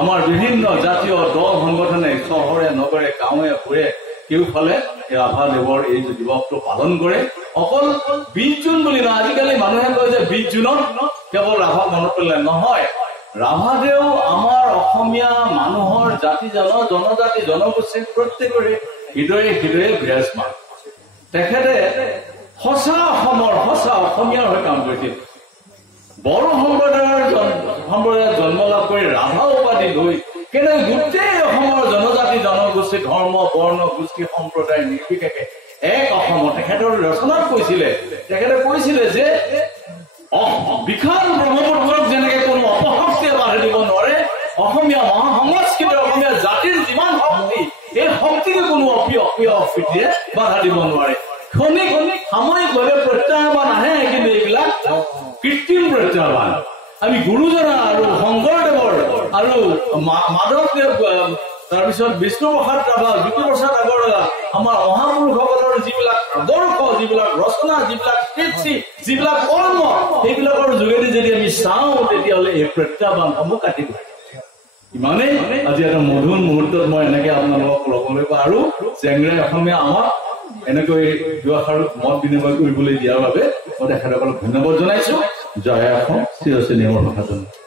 আমাৰ বিভিন্ন জাতীয় দল সংগঠনে চহৰে নগৰে গাঁৱে ভূঞে কেউফালে ৰাভাদেৱৰ এই দিৱসটো পালন কৰে। অকল 20 জুন বুলি নহয়, আজিকালি মানুহে কয় যে 20 জুনত কেৱল ৰাভাক মনত পেলায়, নহয়। ৰাভাদেৱ আমাৰ অসমীয়া মানুহৰ জাতি জনজাতি জনগোষ্ঠীৰ প্ৰত্যেকৰে হৃদয়ে হৃদয়ে বিৰাজমান। তেখেতে সঁচা অসমীয়াৰ হৈ কাম কৰিছিল। বড়ো সম্প্ৰদায়ৰ জন্ম লাভ কৰি ৰাভা উপাধি লৈ কেনে গোটেই অসমৰ জনজাতি জনগোষ্ঠী ধৰ্ম বৰ্ণ গোষ্ঠী সম্প্ৰদায় নিৰ্বিশেষে এক অসমত তেখেতৰ ৰচনাত তেখেতে কৈছিলে যে বিশাল ব্ৰহ্মপুত্ৰক যেনেকে কোনো অপশক্তিয়ে বাধা দিব নোৱাৰে, অসমীয়া মহাসংস্কৃতিৰ অসমীয়া জাতিৰ যিমান শক্তি, এই শক্তিকে কোনো অপ্ৰিয় বাধা দিব নোৱাৰে। ক্ষণিক সাময়িকভাৱে প্ৰত্যাহ্বান আহে, কিন্তু এইবিলাক কৃত্ৰিম প্ৰত্যাহ্বান। আমি গুৰুজনা আৰু শংকৰদেৱৰ আৰু মাধৱদেৱ, তাৰপিছত বিষ্ণুপ্ৰসাদ ৰাভা, জ্যোতিপ্ৰসাদ আগৰৱালা, আমাৰ মহাপুৰুষসকলৰ যিবিলাক আদৰ্শ, যিবিলাক ৰচনা, যিবিলাক কীৰ্তি, যিবিলাক কৰ্ম, সেইবিলাকৰ যোগেদি যদি আমি চাওঁ, তেতিয়াহ'লে এই প্ৰত্যাহ্বানসমূহ কাটিব। ইমানেই আজি এটা মধুৰ মুহূৰ্তত মই এনেকে আপোনালোকক ল'বলৈ পাওঁ আৰু চেংৰাই অসমীয়া আমাক এনেকৈ দুআষাৰ মত বিনিময় কৰিবলৈ দিয়াৰ বাবে মই তেখেতসকলক ধন্যবাদ জনাইছো। জয় অসম, চিৰচেনী মোৰ ভাষা।